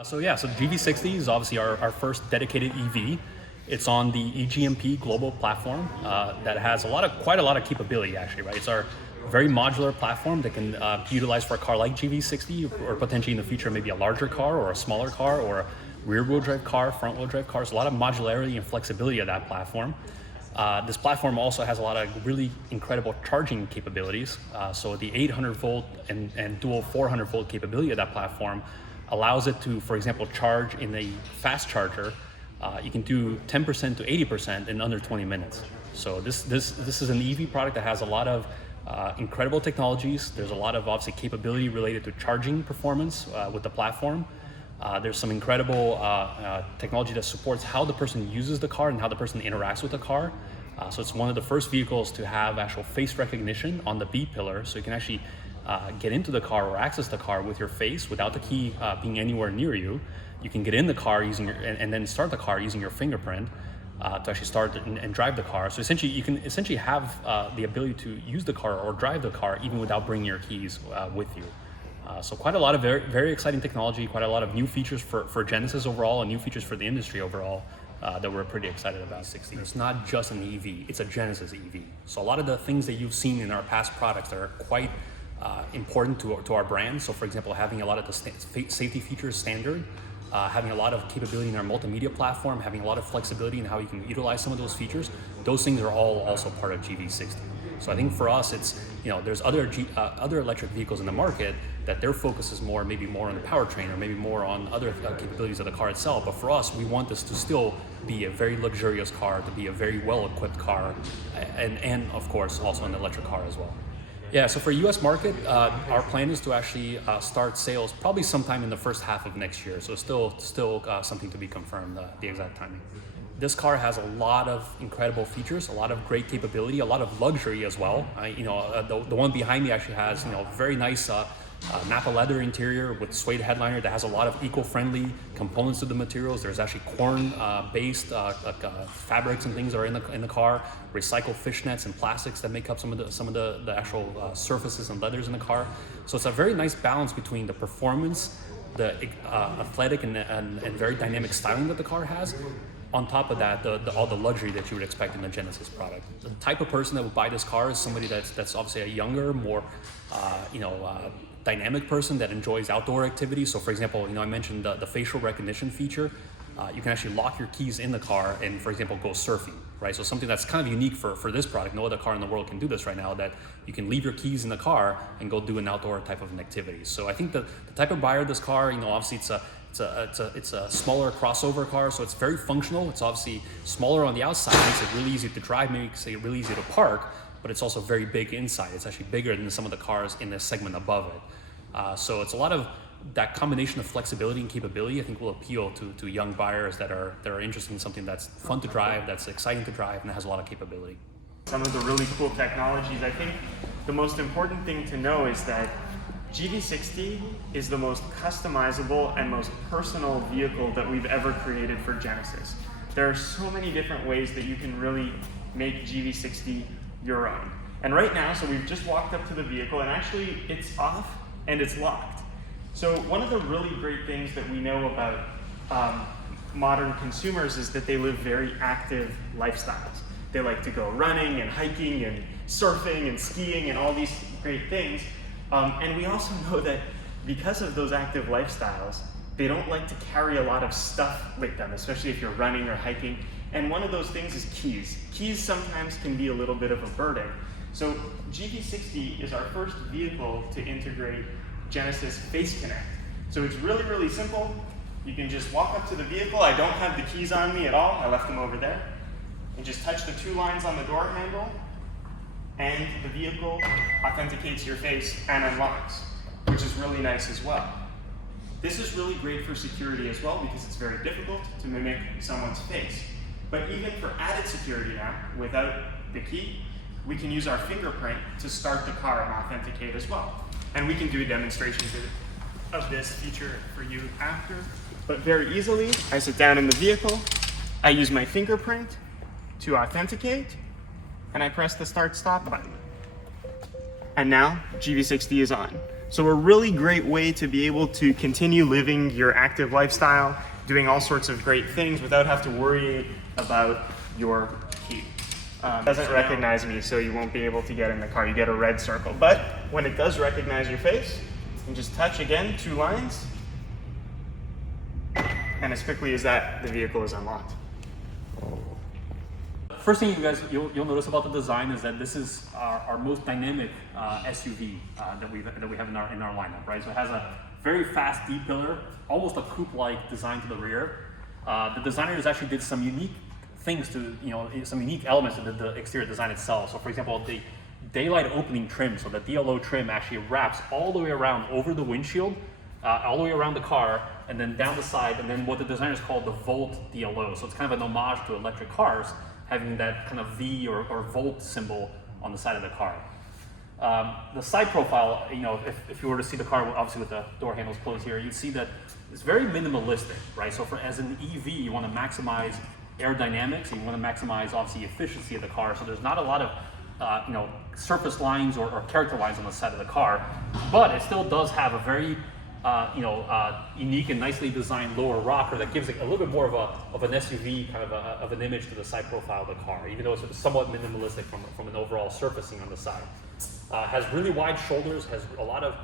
So GV60 is obviously our first dedicated EV. It's on the EGMP global platform that has quite a lot of capability actually, right? It's our very modular platform that can be utilized for a car like GV60 or potentially in the future maybe a larger car or a smaller car or a rear wheel drive car, front wheel drive cars. A lot of modularity and flexibility of that platform. This platform also has a lot of really incredible charging capabilities. So the 800 volt and dual 400 volt capability of that platform allows it to, for example, charge in a fast charger. You can do 10% to 80% in under 20 minutes. So this is an EV product that has a lot of incredible technologies. There's a lot of obviously capability related to charging performance with the platform. There's some incredible technology that supports how the person uses the car and how the person interacts with the car. So it's one of the first vehicles to have actual face recognition on the B pillar. So you can actually get into the car or access the car with your face without the key being anywhere near you. You can get in the car using and then start the car using your fingerprint to actually start and drive the car. So essentially, you can have the ability to use the car or drive the car even without bringing your keys with you. So quite a lot of very, very exciting technology, quite a lot of new features for Genesis overall and new features for the industry overall that we're pretty excited about. It's not just an EV, it's a Genesis EV. So a lot of the things that you've seen in our past products that are quite important to our brand. So for example, having a lot of the safety features standard, having a lot of capability in our multimedia platform, having a lot of flexibility in how you can utilize some of those features, those things are all also part of GV60. So I think for us, it's, there's other electric vehicles in the market that their focus is maybe more on the powertrain or maybe more on other capabilities of the car itself. But for us, we want this to still be a very luxurious car, to be a very well-equipped car, and of course also an electric car as well. Yeah, so for US market, our plan is to actually start sales probably sometime in the first half of next year. So still something to be confirmed, the exact timing. This car has a lot of incredible features, a lot of great capability, a lot of luxury as well. The one behind me actually has very nice Napa leather interior with suede headliner that has a lot of eco-friendly components to the materials. There's actually corn-based fabrics and things that are in the car, recycled fishnets and plastics that make up some of the actual surfaces and leathers in the car. So it's a very nice balance between the performance, the athletic and very dynamic styling that the car has. On top of that, all the luxury that you would expect in a Genesis product. The type of person that would buy this car is somebody that's obviously a younger, more dynamic person that enjoys outdoor activities. So for example, I mentioned the facial recognition feature. You can actually lock your keys in the car and, for example, go surfing, right? So something that's kind of unique for this product. No other car in the world can do this right now, that you can leave your keys in the car and go do an outdoor type of an activity. So I think the type of buyer of this car, obviously it's a smaller crossover car, so it's very functional. It's obviously smaller on the outside, makes it really easy to drive, makes it really easy to park, but it's also very big inside. It's actually bigger than some of the cars in the segment above it. So it's a lot of that combination of flexibility and capability, I think, will appeal to young buyers that are interested in something that's fun to drive, that's exciting to drive, and has a lot of capability. Some of the really cool technologies, I think the most important thing to know is that GV60 is the most customizable and most personal vehicle that we've ever created for Genesis. There are so many different ways that you can really make GV60 your own. And right now, so we've just walked up to the vehicle and actually it's off and it's locked. So one of the really great things that we know about modern consumers is that they live very active lifestyles. They like to go running and hiking and surfing and skiing and all these great things. And we also know that because of those active lifestyles, they don't like to carry a lot of stuff with them, especially if you're running or hiking. And one of those things is keys. Keys sometimes can be a little bit of a burden. So GV60 is our first vehicle to integrate Genesis Face Connect. So it's really, really simple. You can just walk up to the vehicle. I don't have the keys on me at all. I left them over there. And just touch the two lines on the door handle, and the vehicle authenticates your face and unlocks, which is really nice as well. This is really great for security as well because it's very difficult to mimic someone's face. But even for added security now, without the key, we can use our fingerprint to start the car and authenticate as well. And we can do a demonstration of this feature for you after. But very easily, I sit down in the vehicle, I use my fingerprint to authenticate, and I press the start-stop button. And now GV60 is on. So a really great way to be able to continue living your active lifestyle, doing all sorts of great things without have to worry about your key. It doesn't recognize me, so you won't be able to get in the car. You get a red circle. But when it does recognize your face, you can just touch again, 2 lines, and as quickly as that, the vehicle is unlocked. First thing you'll notice about the design is that this is our most dynamic SUV that we have in our lineup, right? So it has a very fast D-pillar, almost a coupe-like design to the rear. The designers actually did some unique things to, some unique elements to the exterior design itself. So for example, the daylight opening trim, so the DLO trim actually wraps all the way around over the windshield, all the way around the car, and then down the side, and then what the designers call the Volt DLO. So it's kind of an homage to electric cars, having that kind of V or Volt symbol on the side of the car. The side profile, if you were to see the car, obviously with the door handles closed here, you'd see that it's very minimalistic, right? So as an EV, you want to maximize aerodynamics, and you want to maximize obviously efficiency of the car. So there's not a lot of surface lines or character lines on the side of the car, but it still does have a very unique and nicely designed lower rocker that gives it a little bit more of an SUV kind of an image to the side profile of the car, even though it's somewhat minimalistic from an overall surfacing on the side. Has really wide shoulders, has a lot of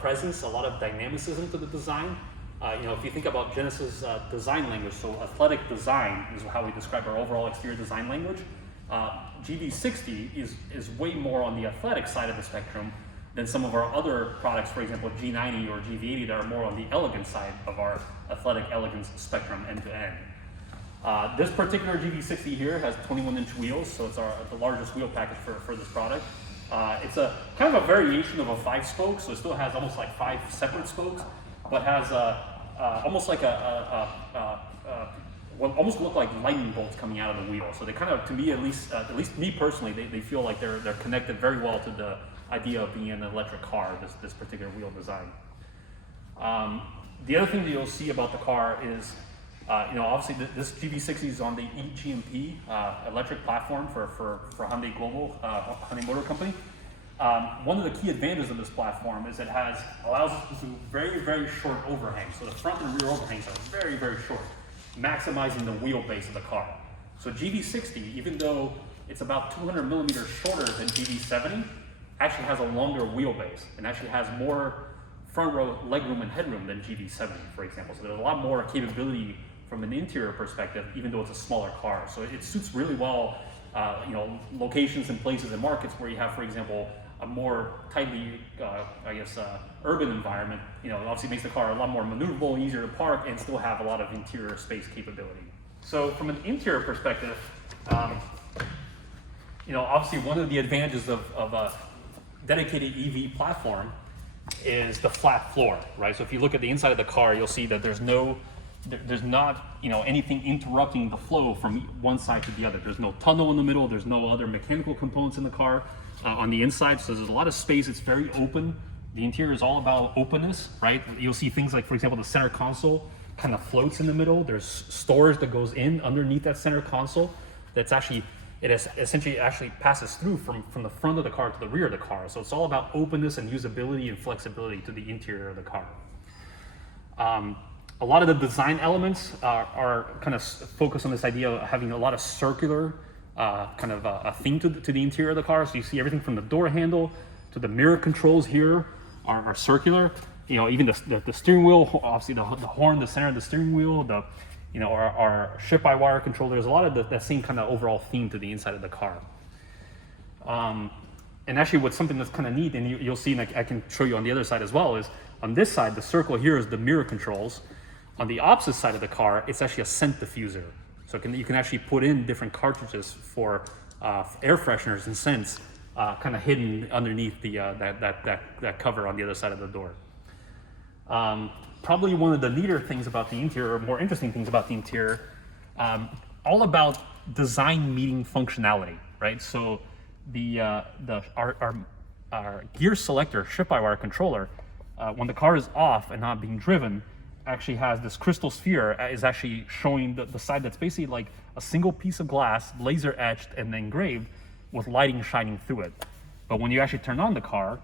presence, a lot of dynamicism to the design. If you think about Genesis design language, so athletic design is how we describe our overall exterior design language. GV60 is way more on the athletic side of the spectrum than some of our other products, for example, G90 or GV80, that are more on the elegant side of our athletic elegance spectrum end to end. This particular GV60 here has 21-inch wheels, so it's the largest wheel package for this product. It's a kind of a variation of a 5-spoke, so it still has almost like 5 separate spokes, but has almost like what almost look like lightning bolts coming out of the wheel. So they kind of, to me at least me personally, they feel like they're connected very well to the idea of being an electric car, this particular wheel design. The other thing that you'll see about the car is, obviously this GV60 is on the eGMP electric platform for Hyundai Global, Hyundai Motor Company. One of the key advantages of this platform is it allows us to do very, very short overhangs. So the front and rear overhangs are very, very short, maximizing the wheelbase of the car. So GV60, even though it's about 200 millimeters shorter than GV70, actually has a longer wheelbase and actually has more front row legroom and headroom than GV70, for example. So there's a lot more capability from an interior perspective, even though it's a smaller car. So it suits really well, locations and places and markets where you have, for example, a more tightly, urban environment. Obviously makes the car a lot more maneuverable, easier to park, and still have a lot of interior space capability. So from an interior perspective, obviously one of the advantages of a dedicated EV platform is the flat floor, right? So if you look at the inside of the car, you'll see that there's not anything interrupting the flow from one side to the other. There's no tunnel in the middle. There's no other mechanical components in the car on the inside. So there's a lot of space. It's very open. The interior is all about openness, right? You'll see things like, for example, the center console kind of floats in the middle. There's storage that goes in underneath that center console. Essentially passes through from the front of the car to the rear of the car. So it's all about openness and usability and flexibility to the interior of the car. A lot of the design elements are kind of focused on this idea of having a lot of circular kind of a theme to the interior of the car. So you see everything from the door handle to the mirror controls here are circular. Even the steering wheel, obviously the horn, the center of the steering wheel, our shift-by-wire control. There's a lot of that same kind of overall theme to the inside of the car. And actually what's something that's kind of neat, and you'll see, and I can show you on the other side as well, is on this side, the circle here is the mirror controls. On the opposite side of the car, it's actually a scent diffuser. So you can actually put in different cartridges for air fresheners and scents kind of hidden underneath that cover on the other side of the door. Probably one of the neater things about the interior, or more interesting things about the interior, all about design meeting functionality, right? So our gear selector shift-by-wire controller, when the car is off and not being driven, actually has this crystal sphere is actually showing the side that's basically like a single piece of glass, laser etched and engraved with lighting shining through it. But when you actually turn on the car,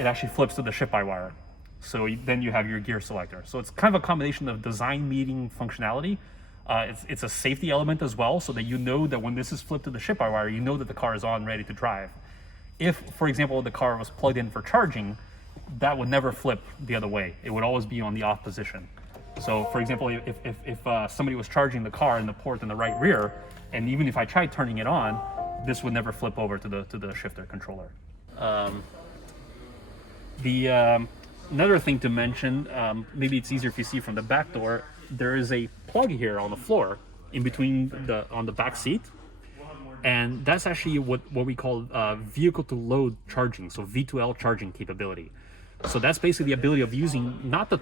it actually flips to the ship-by-wire. So then you have your gear selector. So it's kind of a combination of design meeting functionality. It's a safety element as well, so that you know that when this is flipped to the ship-by-wire, you know that the car is on, ready to drive. If, for example, the car was plugged in for charging, that would never flip the other way. It would always be on the off position. So, for example, if somebody was charging the car in the port in the right rear, and even if I tried turning it on, this would never flip over to the shifter controller. Another thing to mention, maybe it's easier if you see from the back door, there is a plug here on the floor in between on the back seat. And that's actually what we call vehicle to load charging, so V2l Charging Capability. So that's basically the ability of using not the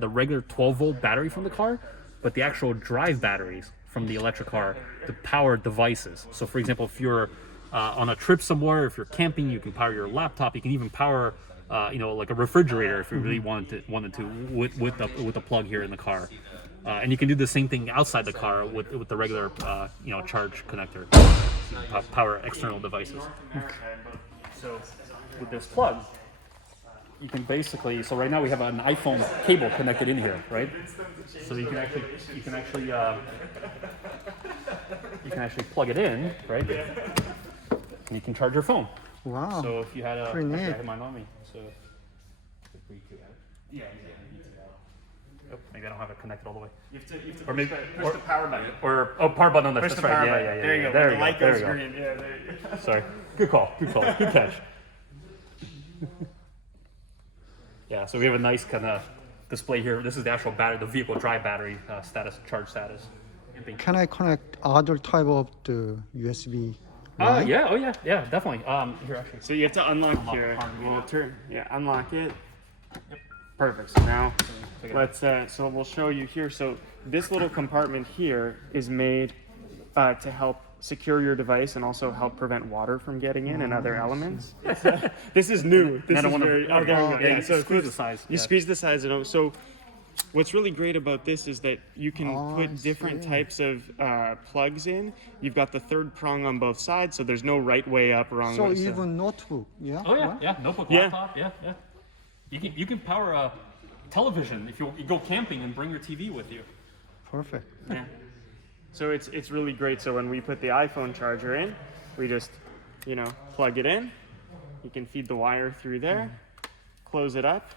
regular 12-volt battery from the car, but the actual drive batteries from the electric car to power devices. So for example, if you're on a trip somewhere, if you're camping, you can power your laptop. You can even power like a refrigerator if you really wanted to with the plug here in the car. And you can do the same thing outside the car with the regular charge connector, power external devices. So with this plug, you can basically, so right now we have an iPhone cable connected in here, right? So you can actually plug it in, right? And you can charge your phone. Wow. So if you had Pretty neat. I had mine on me. So yeah. Oh, maybe I don't have it connected all the way. You have to Or maybe push the power button. Power button on this. Push That's the right. power Yeah, button. yeah, yeah. There you go. There The you go. light There goes you go. green. Yeah, there you go. Sorry. Good call. Good catch. Yeah. So we have a nice kind of display here. This is the actual battery, the vehicle drive battery charge status. Can I connect other type of the USB? line? Yeah. Oh yeah. Yeah. Definitely. Here actually. So you have to unlock here. Unlock. Unlock it. Perfect. So now let's. So we'll show you here. So this little compartment here is made to help secure your device and also help prevent water from getting in and other elements. This is new. This I don't is want very. to. Oh, there we go. Yeah. So Squeeze the size. you squeeze the sides of it. So what's really great about this is that you can I put different see. types of plugs in. You've got the third prong on both sides, so there's no right way up, wrong So way. even notebook, yeah? Oh yeah. right? Yeah. Notebook, Yeah. laptop. Yeah. Yeah. You can power a television if you go camping and bring your TV with you. Perfect. Yeah. So it's really great. So when we put the iPhone charger in, we just, plug it in. You can feed the wire through there, close it up.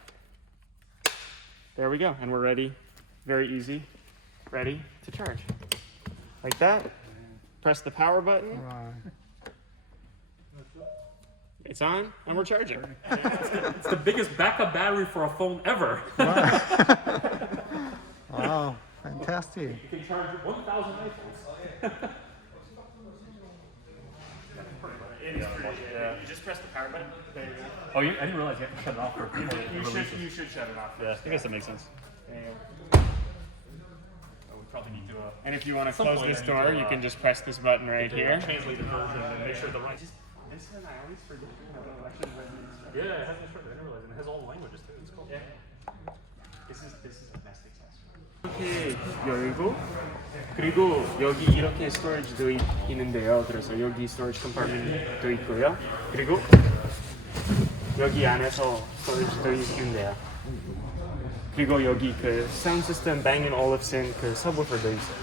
There we go. And we're ready. Very easy. Ready to charge. Like that. Press the power button. Right. It's on and we're charging. It's the biggest backup battery for a phone ever. Wow, fantastic. You can charge 1,000 iPhones. You just press the power button. There you go. Oh, I didn't realize you have to shut it off for You should shut it off. Yeah, I guess that makes sense. There you go. Oh, we probably need to And if you want to Some close point this I need door, to, you can just press this button right here. translate the version and make sure the right. This one I always forget. I should have read the instructions. Yeah, it has instructions. I didn't realize it. It has all the languages too. It's cool. Yeah. This is a best accessory. 이렇게 열고 그리고 여기 이렇게 스토리지도 있는데요. 그래서 여기 스토리지 컴파트먼트도 있고요. 그리고 여기 안에서 스토리지도 있는데요. 그리고 여기 그 사운드 시스템 Bang & 올ufsen 그 서브우퍼도 있어요.